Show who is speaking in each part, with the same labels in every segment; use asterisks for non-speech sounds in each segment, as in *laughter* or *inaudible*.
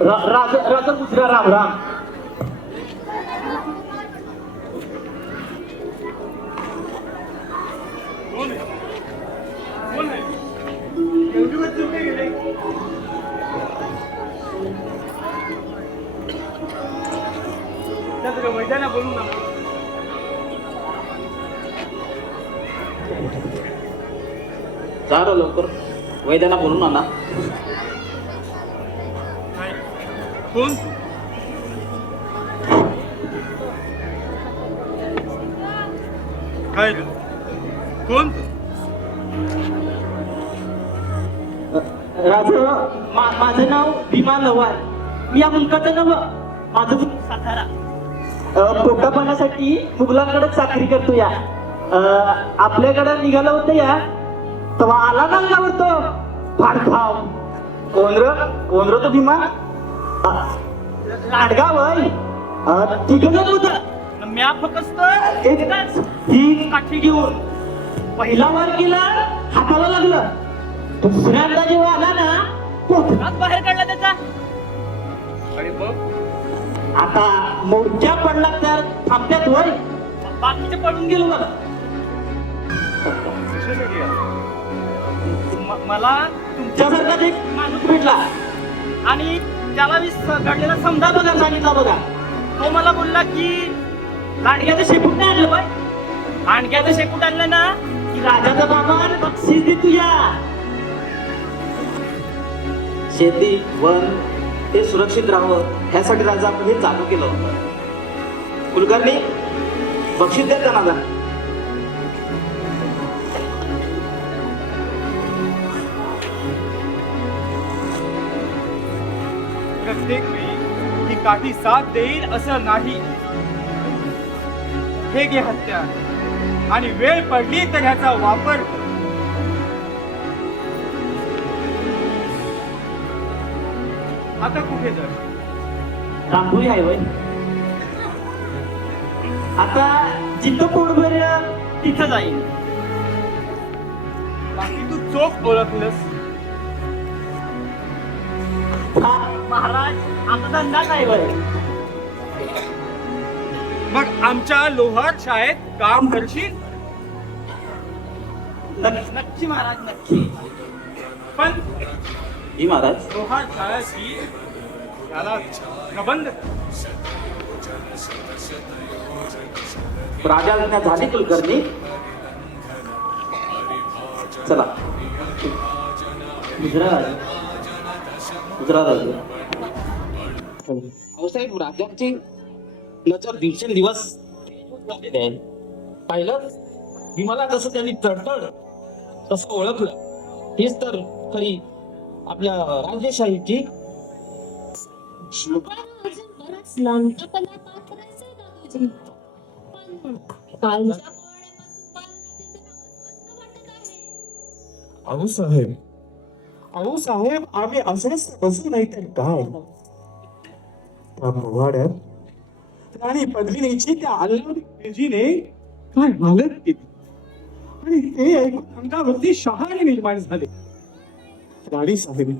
Speaker 1: राजा राजा गुजरा राम राम.
Speaker 2: जा लवकर. वैद्याला बोलून आणा.
Speaker 3: कोण काय? कोण?
Speaker 1: राजा मा- माझं नाव भीमा लवार मी या मुलकाचं नाव माझं मूळ सातारा. अं, पोटापाण्यासाठी मुघलांकडे चाकरी करतो या अं, आपल्याकडे निघालं होतं या. तेव्हा आला ना अंगावर तो फाडखाव कोण र कोण र तो भीमा? लाडगाव जण होत. म्या फक्त एकदाच ही काठी घेऊन पहिला वार केला हाताला लागलं. दुसऱ्यांदा जेव्हा आला ना पोथरात बाहेर काढला त्याचा.
Speaker 3: आणि मग?
Speaker 1: आता मोर्चा पडला तर थांबत्यात वय बाकीचे पडून गेलो बघा.
Speaker 3: कशासाठी आला?
Speaker 1: म- मला तुमच्यासारखाच एक माणूस भेटला. आणि त्याला मी घडलेला समजा बघा सांगितला बघा. तो मला बोलला की लांडग्याचं शेपूट नाही आणलं बाय लांडग्याचं शेपूट आणलं ना की राजाचा बाबा बक्षीस दे तुझ्या.
Speaker 2: शेती वन हे सुरक्षित राहावं. ह्यासाठी राजा आपण हे चालू केलं होतं. कुलकर्णी बक्षीस देत त्यांना
Speaker 3: प्रत्येक वेळी ही काठी साथ देईल असं नाही. हे घे हत्यार आणि वेळ पडली तर ह्याचा वापर. आता कुठे जर
Speaker 1: रांगोळी आहे वय आता जिथं पोटभर तिथं जाईल
Speaker 3: बाकी तू चोख ओळखलंस.
Speaker 1: आमचा धंदा
Speaker 3: मग आमच्या लोहार शाळेत काम करशील?
Speaker 1: नक्की नक्की महाराज नक्की.
Speaker 3: पण
Speaker 2: ही महाराज.
Speaker 3: लोहार शाळेची त्याला प्रबंध.
Speaker 2: राजाज्ञा झाली कुलकर्णी. चला.
Speaker 1: गुजरात.
Speaker 2: गुजरात साहेब राजांची नजर दिवसेंदिवस पाहिलं? भीमाला कसं त्यांनी तडतड तसं ओळखलं. हेच तर खरी आपल्या राजेशाहीची
Speaker 4: आहे.
Speaker 5: अहो साहेब. अहो साहेब आम्ही असेच बसू नाही तर काय? त्या पोवाड्यात पद्मिनीची त्या अल्लाजीने काय हालत केली? आणि ते ऐकून अंगावरती शहाणे निर्माण झाले. राणी साहेब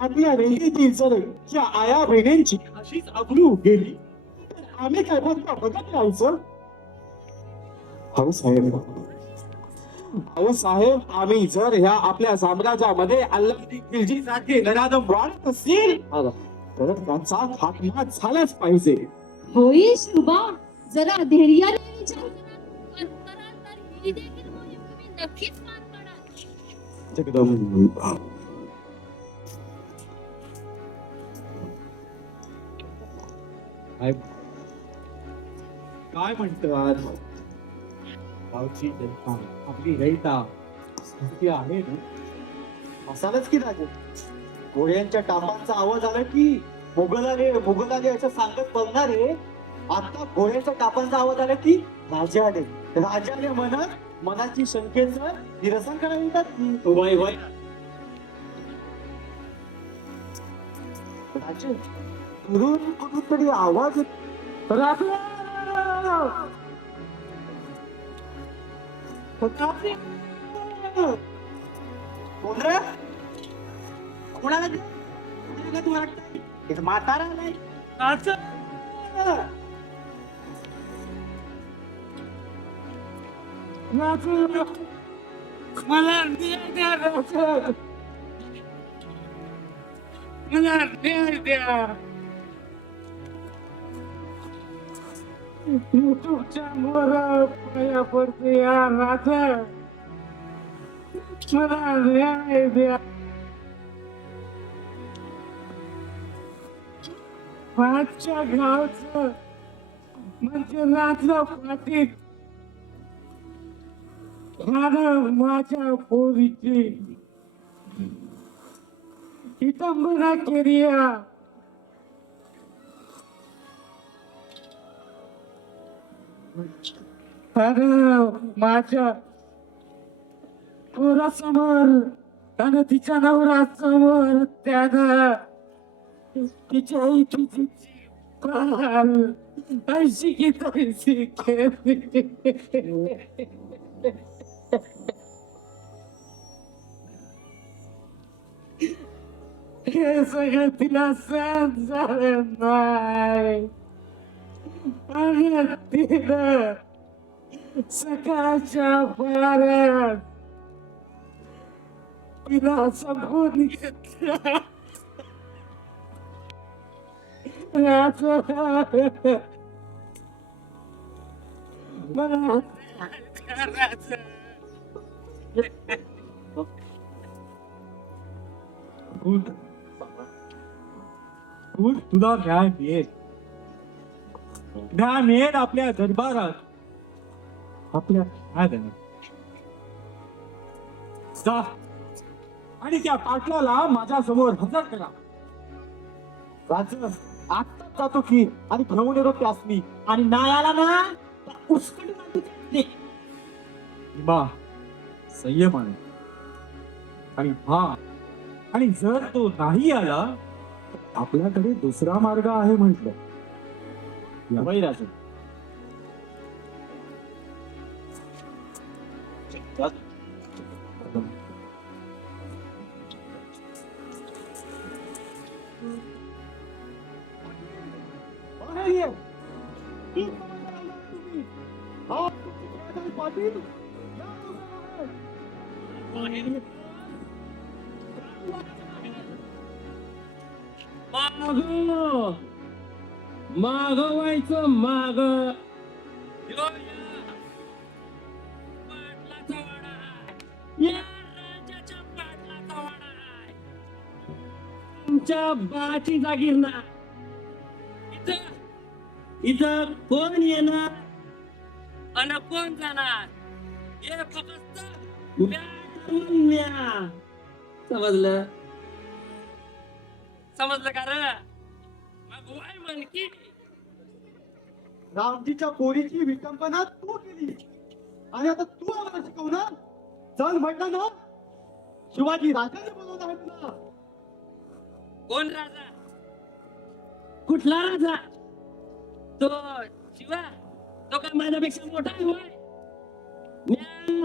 Speaker 5: आपल्या रेल्वेतील जर त्या आया बहिणींची अशीच अबरू गेली तर आम्ही काय फक्त बघत राहायचं? हो साहेब अहो साहेब आम्ही जर ह्या आपल्या साम्राज्यामध्ये अल्लाजी खिलजी सारखे नराधम वाढत असतील तर त्यांचा खात्मा झालाच पाहिजे.
Speaker 4: होई शुभा जरा धैर्याने विचार करा. कर- कराल तर ही देखील मोहीम तुम्ही नक्कीच पार पडाल
Speaker 5: एकदम काय काय म्हणतो आज? गावची जनता आपली रयता. स्थिती आहे ना?
Speaker 1: असालच की राजे घोड्यांच्या टापांचा आवाज आला की मुघलाने मुघलाने असं सांगत बघणार आहे आता घोड्यांच्या टापांचा आवाज आला की राजा आले राजाने म्हणत मनाची शंकेचं निरसन करायला येतात वय वय राजे कुठून कुठून तरी आवाज राजा! राजा! कोण रे? कोणाला
Speaker 6: म्हातारा
Speaker 7: मला न्याय द्या राजा. मला न्याय द्या. मी तुमच्या मोरा पाया पडते या राजा. मला न्याय द्या. पाचच्या गावचं म्हणजे रात्र पाटील माझ्या पोरीची. विटंबना केरिया. आहे. माझ्या पोरासमोर आणि तिच्या नवऱ्यासमोर त्यानं Witajcie dzieci. Kocham. Aż się nie językiem. Esa que la salsa de mai. Argentina. Sacacha para. Pila
Speaker 5: sa bonita. तुला न्याय मिळेल न्याय मिळेल आपल्या दरबारात आपल्या न्याय देणार जा आणि त्या पाटलाला माझ्यासमोर हजर करा. राज आत्ताच जातो की आणि घेऊन येतो त्यासनी
Speaker 6: आणि नाही आला ना ते.
Speaker 5: बा संयमाने आणि हा आणि जर तो नाही आला आपल्याकडे दुसरा मार्ग आहे म्हटलं. वैराज पाटील.
Speaker 7: माग मागवायचं माग. तुमच्या बाची जागीर ना इथं कोण येणार? आणि कोण जाणार? हे फक्त. समजलं? समजलं का रे? मग वय म्हण की.
Speaker 5: रामजीच्या पोरीची विटंबना तू केली. आणि आता तू आम्हाला शिकवणार? चल म्हटलं ना? शिवाजी राजाने बोलवलं आहे तुला.
Speaker 7: कोण राजा? कुठला राजा? तो शिवा तो काय माझ्यापेक्षा मोठा आहे होय?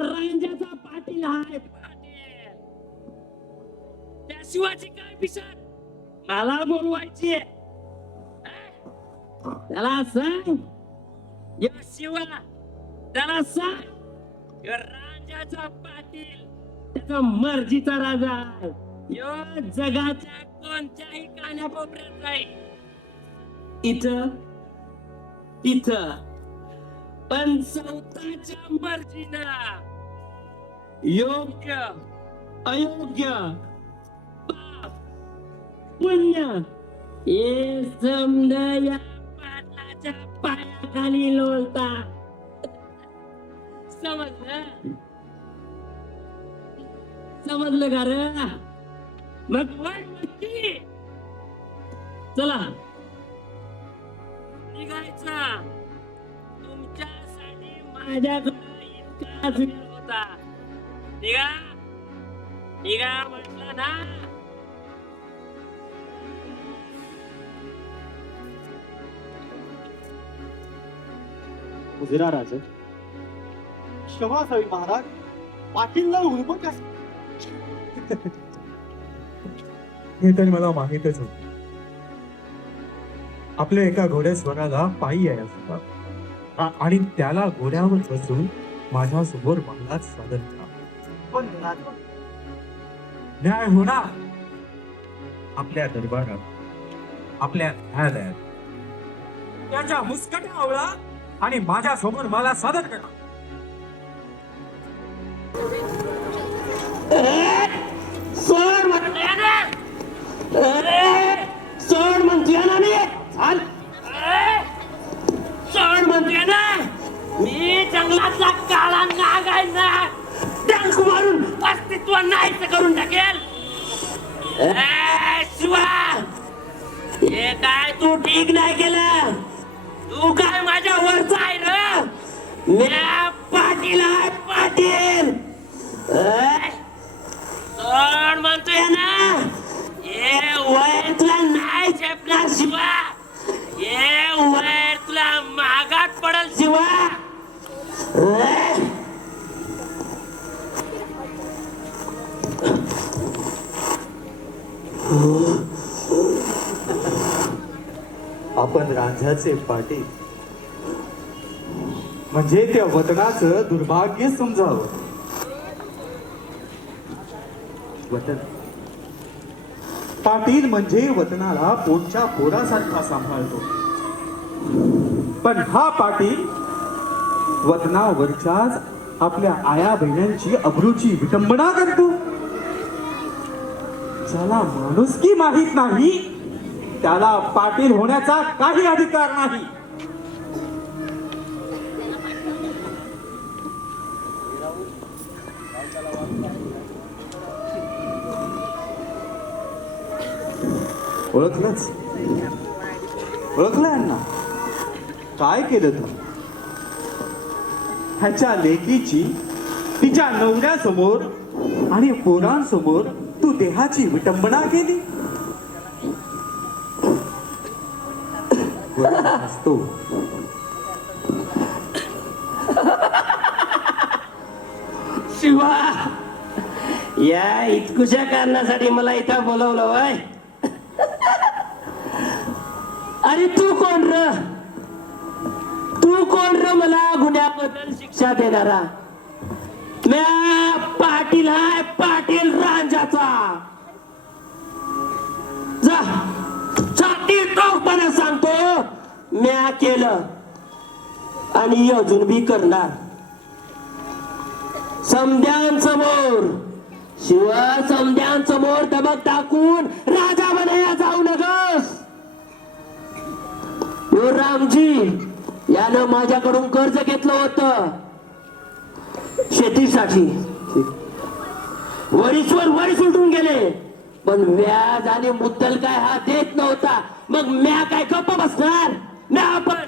Speaker 7: रांजाचा पाटील आहे पाटील. त्या शिवाची काय पिसर मला बोलवायची त्याला सांग. यो शिवा त्याला सांग. यो रांजाचा पाटील त्याचा मर्जीचा राजा आहे. यो जगाच्या कोणत्याही कानाकोपऱ्यात जाईल इथं तिथं पण स्वतःच्या मर्जीनं योग्य अयोग्य पाप पुण्य हे समज या पाटलाच्या पायाखाली लोळता. समजलं? समजलं का रे? मग चला. निघायचा. तुमच्यासाठी माझ्याकडे इतकाच वेळ होता. निघा. निघा म्हटलं ना.
Speaker 5: उजिरा राज. क्षमा असावी महाराज पाटीलला उलबं कस हे तर मला माहीतच होत. आपल्या एका घोड्यास्वराला पायी आहे असं आ- आणि त्याला घोड्यावर बसून माझ्यासमोर मला सादर
Speaker 1: राजवा,
Speaker 5: न्याय होणार! आपल्या दरबारात आपल्या न्यायालयात. त्याच्या मुस्कट्या आवळा आणि माझ्यासमोर मला सादर करा.
Speaker 7: अस्तित्व नाहीच करून टाकेल. ए, शिवा! हे काय तू ठीक नाही केलं? तू काय माझ्या वरचा आहे ना? म्या पाटील आहे पाटील. ए, सोड म्हणतोय ना? ये वय तुला नाही झेपणार शिवा. ये वय तुला मागात पडल शिवा.
Speaker 5: राजाचे पाटील म्हणजे त्या वतनाचं दुर्भाग्य समजावं. वतन. पाटील म्हणजे वतनाला पोटच्या पोरासारखा सांभाळतो. पण हा पाटील वतनावरच्याच आपल्या आया बहिण्यांची अब्रूची विटंबना करतो. ज्याला माणुसकी माहीत नाही त्याला पाटील होण्याचा काही अधिकार नाही. ओळखलंच? ओळखलं यांना? काय केलं तू? ह्याच्या लेकीची तिच्या नवऱ्यासमोर आणि पोरांसमोर तू देहाची विटंबना केली? हसतो
Speaker 7: शिवा. या इतकुशा कारणासाठी मला इथं बोलवलं वय. अरे तू कोण र? तू कोण र मला गुन्ह्याबद्दल शिक्षा देणारा? पाटील हाय पाटील रांजाचा. जा. छाती सांगतो. म्या केलं आणि अजून बी करणार. समोर शिव समद्यांसमोर दबक टाकून राजा बनाया जाऊ नगस. रामजी यानं माझ्याकडून कर्ज घेतलं होतं. शेतीसाठी. वरीसवर वरीस उठून गेले. पण व्याज आणि मुद्दल काय हा देत नव्हता. मग म्या काय गप्प बसणार? ना आपण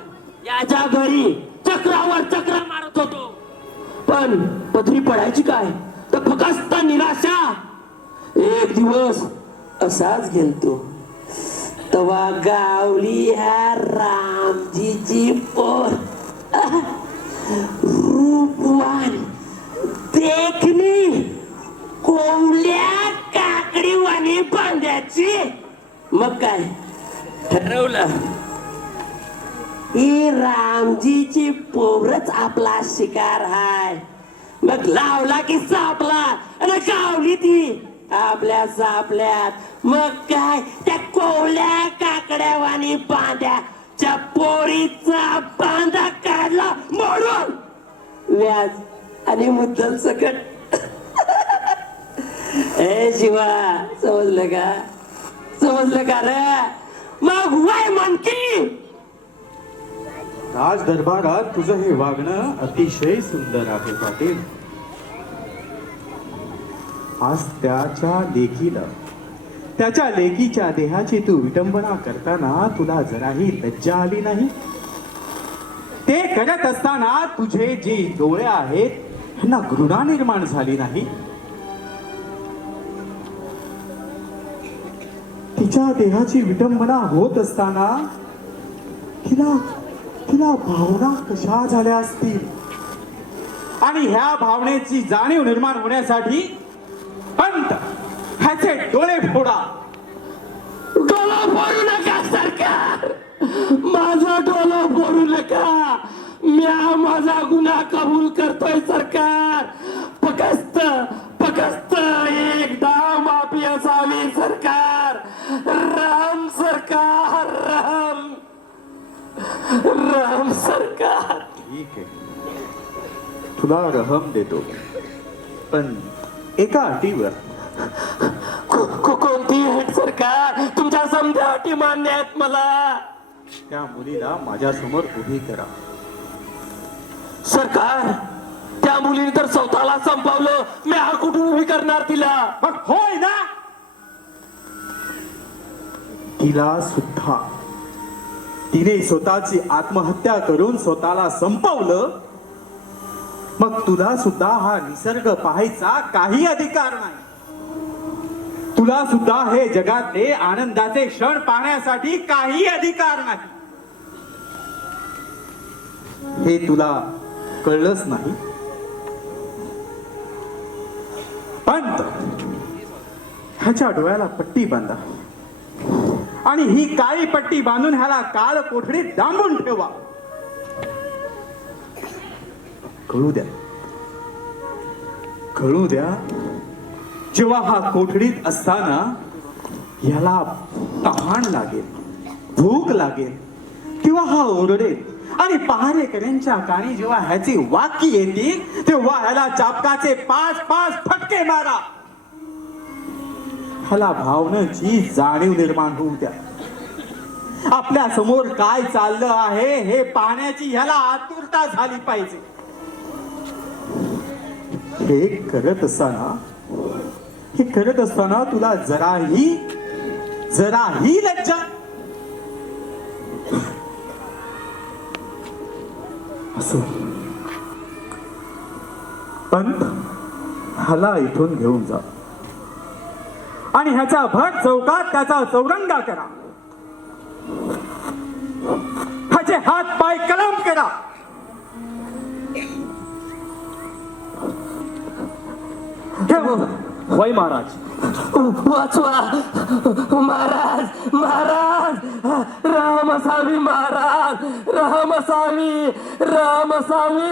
Speaker 7: याच्या घरी चक्रावर चक्र मारत होतो. पण पदरी पडायची काय? तर फक्त निराशा. एक दिवस असाच गेलतो. तवा गावली ह्या रामजीची पोर. रूपवान देखणी कोवल्या काकडीवाणी मग काय? ठरवलं. ही रामजीची पोरच आपला शिकार हाय. मग लावला की सापला आणि गावली ती. आपल्या सापल्यात. मग काय? त्या कोवल्या काकड्या वाणी बांध्याच्या पोरीचा बांधा काढला मोडून व्याज आणि मुद्दल सकट. *laughs* ए शिवा समजलं का? समजलं का रे? मग वय म्हणकी
Speaker 5: राज दरबारात तुझं हे वागणं अतिशय सुंदर आहे पाटील. आज त्याच्या लेखीला त्याच्या लेकीच्या देहाची तू विटंबना करताना तुला जराही लज्जा आली नाही? ते करत असताना तुझे जे डोळे आहेत त्यांना घृणा निर्माण झाली नाही? तिच्या देहाची विटंबना होत असताना तिला तिला भावना कशा झाल्या असतील? आणि ह्या भावनेची जाणीव निर्माण होण्यासाठी पंत ह्याचे डोळे फोडा.
Speaker 8: डोला फोडू नका सरकार माझा डोला फोडू नका. म्या माझा गुन्हा कबूल करतोय सरकार. राम सरकार.
Speaker 5: ठीक आहे. तुला रहम देतो. पण एका अटीवर.
Speaker 8: को- को- कोणती अट सरकार? तुमच्या समजा अटी मान्य आहेत मला.
Speaker 5: त्या मुलीला माझ्यासमोर उभी करा.
Speaker 8: सरकार त्या मुलीने तर स्वतःला संपवलं. मी हा कुठून उभी करणार तिला?
Speaker 5: मग होय ना? तिला सुद्धा तिने स्वतःची आत्महत्या करून स्वतःला संपवलं. मग तुला सुद्धा हा निसर्ग पाहायचा काही अधिकार नाही. तुला सुद्धा हे जगातले आनंदाचे क्षण पाहण्यासाठी काही अधिकार नाही. हे तुला कळलंच नाही. पण ह्याच्या डोळ्याला पट्टी बांधा. आणि ही काळी पट्टी बांधून ह्याला काळ कोठडीत डांबून ठेवा. कळू द्या. कळू द्या. जेव्हा हा कोठडीत असताना याला तहान लागेल भूक लागेल किंवा हा ओरडेल आणि पहारेकऱ्यांच्या काणी जेव्हा ह्याची वाकी येतील तेव्हा ह्याला चापकाचे पाच पाच फटके मारा. ह्याला भावनेची जाणीव निर्माण होऊ द्या. आपल्यासमोर काय चाललं आहे हे पाहण्याची ह्याला आतुरता झाली पाहिजे. हे करत असताना हे करत असताना तुला जराही जराही लज्जा. असो. पण ह्याला इथून घेऊन जा. आणि ह्याचा भट चौकात त्याचा चौरंगा करा. ह्याचे हात पाय कलम करा.
Speaker 8: वय महाराज. वाचवा. महाराज महाराज. रामस्वामी महाराज रामस्वामी रामस्वामी